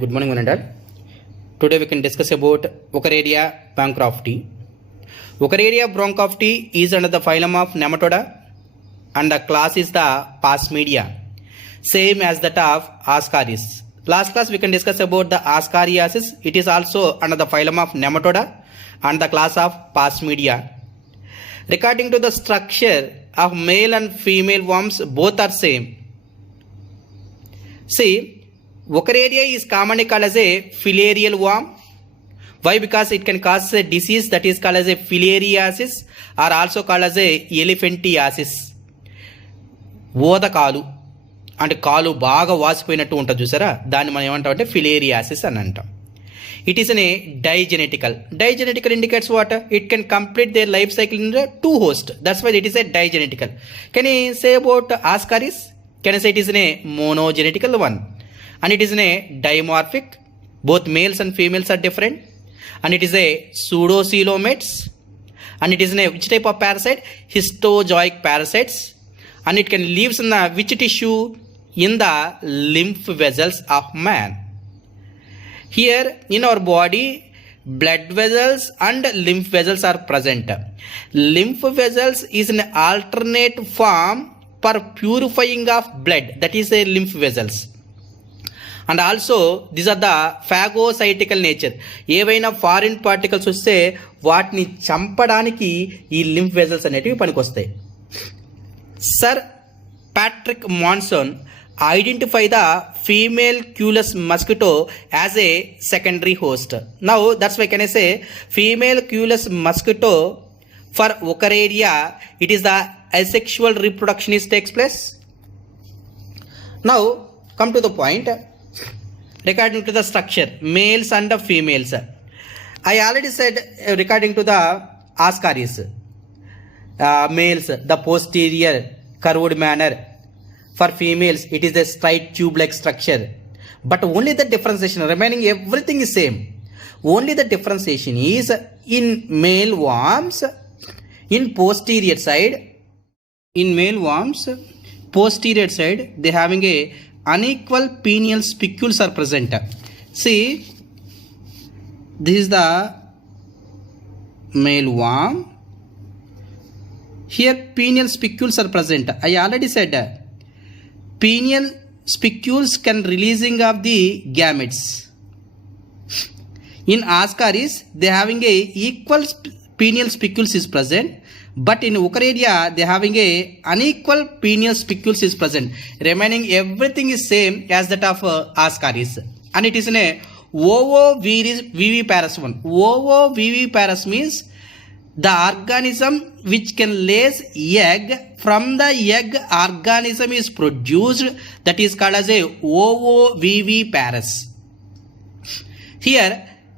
Good morning, one and all. Today we can discuss about Wuchereria bancrofti. Wuchereria bancrofti is under the phylum of Nematoda and the class is the Phasmidia, same as that of Ascaris. Last class we can discuss about the Ascariasis. It is also under the phylum of Nematoda and the class of Phasmidia. Regarding to the structure of male and female worms, both are same. See, Wuchereria is commonly called as a filarial worm. Why? Because it can cause a disease that is called as a filariasis or also called as a elephantiasis. ఓదకాలు అంటే కాలు బాగా వాసిపోయినట్టు ఉంటుంది చూసారా, దాన్ని మనం ఏమంటాం అంటే filariasis అని అంటాం. It is an a digenetical. Digenetical indicates what? It can complete their life cycle in two host. That's why it is a digenetical. Can you say about ascaris? Can you say it is an a monogenetical one and it is in a dimorphic. Both males and females are different, and it is a pseudocoelomates, and it is in a which type of parasite? Histozoic parasites, and it can lives in the which tissue? In the lymph vessels of man. Here in our body, blood vessels and lymph vessels are present. Lymph vessels is an alternate form for purifying of blood, that is a lymph vessels. And also these are the phagocytical nature. ఏవైనా foreign particles వస్తే వాటిని చంపడానికి ఈ lymph vessels అనేటివి పనికొస్తాయి. Sir Patrick Manson identify the female culex mosquito as a secondary host. Now that's why can I say female culex mosquito for Wuchereria it is the asexual reproduction is takes place. Now come to the point regarding to the structure, males and the females. I already said regarding to the Ascaris, males the posterior curved manner. For females it is a straight tube-like structure, but only the differentiation, remaining everything is same. Only the differentiation is in male worms, in posterior side. In male worms, posterior side they having a unequal penial spicules are present. See, this is the male worm. Here penial spicules are present. I already said penial spicules can releasing of the gametes. In Ascaris they having a equal penial spicules is present, but in Wuchereria they having a unequal penial spicules is present. Remaining everything is same as that of Ascaris, and it is in a ovoviviparous one. Ovoviviparous means the organism which can lay egg. From the egg organism is produced, that is called as a ovoviviparous. Here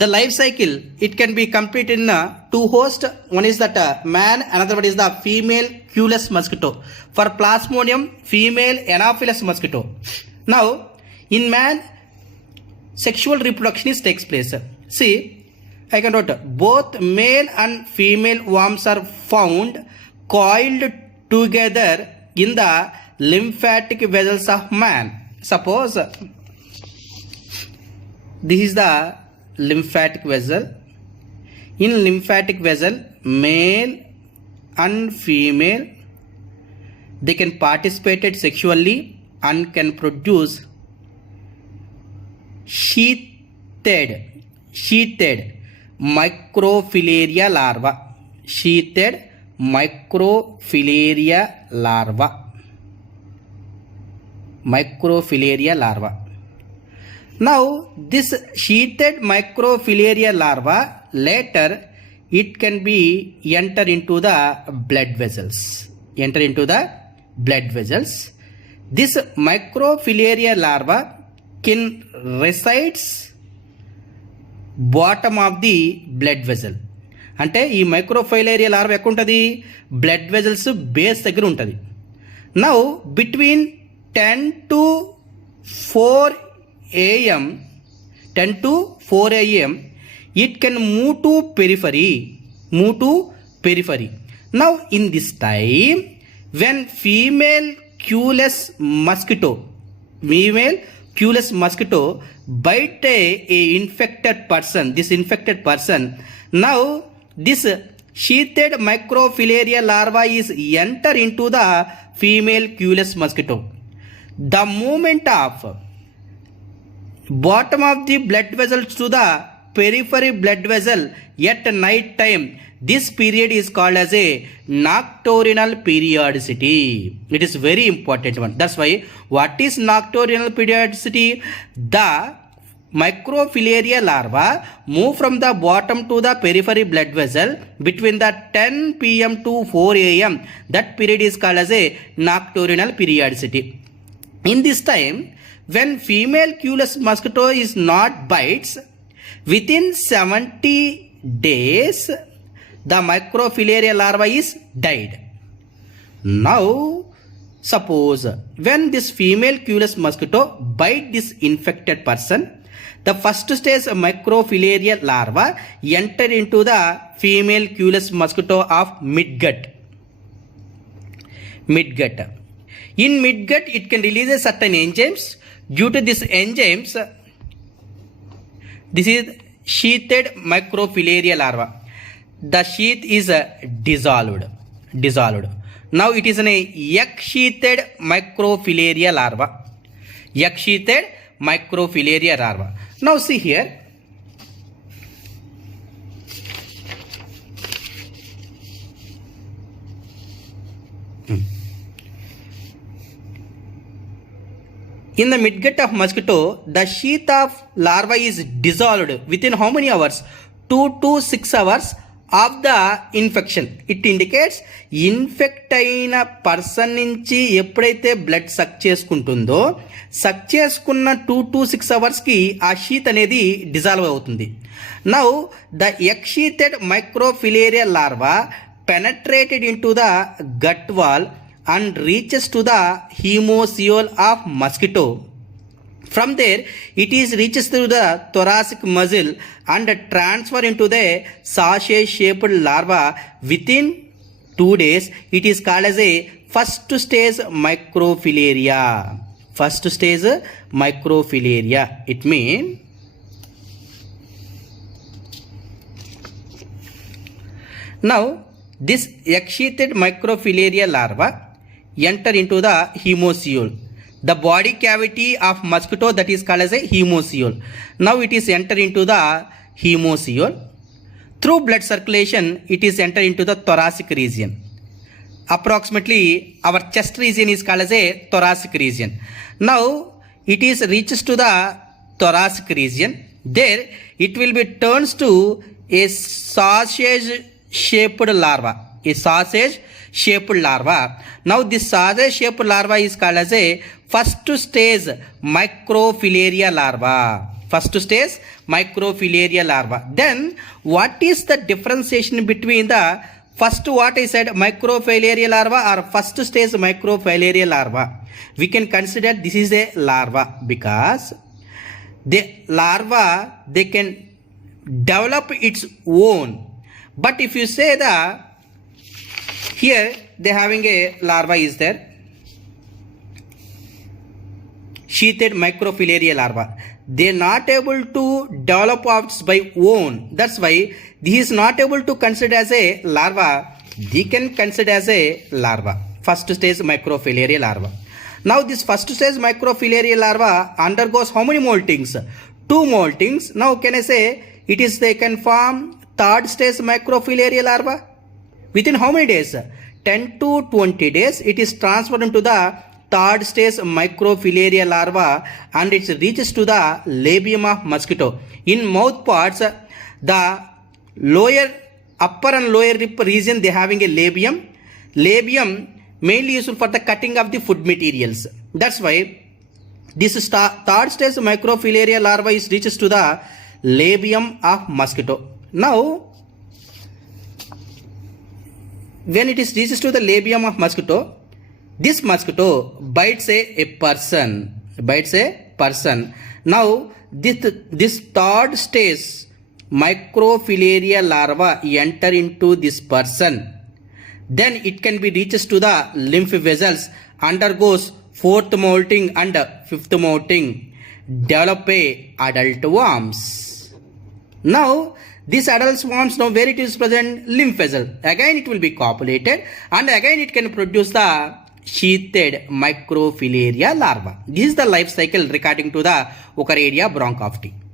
the life cycle, it can be completed in two hosts. One is that man, another one is the female Culeus mosquito. For Plasmodium, female Anopheles mosquito. Now, in man, sexual reproduction is takes place. See, I can write both male and female worms are found coiled together in the lymphatic vessels of man. Suppose this is the lymphatic vessel. In lymphatic vessel, male and female they can participate sexually and can produce sheathed microfilaria larva. Sheathed microfilaria larva. Microfilaria larva. Now this sheathed microfilaria larva later it can be enter into the blood vessels. Enter into the blood vessels. This microfilaria larva can resides bottom of the blood vessel. అంటే ఈ మైక్రోఫిలేరియా larva ఎక్కడ ఉంటుంది? Blood vessels base దగ్గర ఉంటుంది. Now between 10 to 4 AM, 10 to 4 AM, it can move to periphery. Now in this time, when female Culeus mosquito, female Culex mosquito bite a infected person. This infected person. Now this sheathed microfilaria larva is enter into the female Culex mosquito. The movement of bottom of the blood vessels to the periphery blood vessel at night time, this period is called as a nocturnal periodicity. It is very important one. That's why what is nocturnal periodicity? The microfilaria larva move from the bottom to the periphery blood vessel between the 10 p.m. to 4 a.m. That period is called as a nocturnal periodicity. In this time, when female Culex mosquito is not bites, within 70 days, the microfilaria larva is died. Now, suppose when this female Culex mosquito bite this infected person, the first stage microfilaria larva enter into the female Culex mosquito of midgut. Midgut. In midgut, it can release a certain enzymes. Due to these enzymes, this is sheathed microfilaria larva. The sheath is dissolved. Now it is an egg-sheathed microfilaria larva. Egg-sheathed microfilaria larva. Now see here. In the midgut of mosquito, the sheath of larva is dissolved within how many hours? 2 to 6 hours of the infection. It indicates infect అయిన person నుంచి ఎప్పుడైతే blood సక్ చేసుకుంటుందో, సక్ చేసుకున్న 2 to 6 అవర్స్కి ఆ sheath అనేది dissolve అవుతుంది. Now the egg sheathed microfilaria larva penetrated in to the gut wall and reaches to the hemocoel of mosquito. From there, it is reaches through the thoracic muscle and transfer into the sausage-shaped larva. Within 2 days, it is called as a first stage microfilaria. First stage microfilaria. It means now this egg-sheathed microfilaria larva enter into the hemocoel, the body cavity of mosquito, that is called as a hemocoel. Now it is enter into the hemocoel. Through blood circulation, it is enter into the thoracic region. Approximately our chest region is called as a thoracic region. Now it is reaches to the thoracic region. There it will be turns to a sausage shaped larva. A sausage shaped larva. Now this sausage shaped larva is called as a first stage microfilaria larva. First stage microfilaria larva. Then what is the differentiation between the first what I said microfilaria larva or first stage microfilaria larva? We can consider this is a larva because the larva they can develop its own. But if you say that here they having a larva is there, sheathed microfilaria larva, they are not able to develop its by own. That's why this is not able to consider as a larva. They can consider as a larva, first stage microfilaria larva. Now this first stage microfilaria larva undergoes how many moltings? 2 moltings. Now can I say it is they can form third stage microfilaria larva within how many days? 10 to 20 days it is transferred into the third stage microfilaria larva and it reaches to the labium of mosquito. In mouth parts, the lower upper and lower lip region they having a labium. Labium mainly useful for the cutting of the food materials. That's why this third stage microfilaria larva is reaches to the labium of mosquito. Now when it is reaches to the labium of mosquito, this mosquito bites a person. Now this third stage microfilaria larva enter into this person. Then it can be reaches to the lymph vessels, undergoes 4th molting and 5th molting. develop a adult worms. Now, this adult worms, now where it is present, lymph vessel. Again it will be copulated and again it can produce the sheathed microfilaria larva. This is the life cycle regarding to the Wuchereria bronchopty.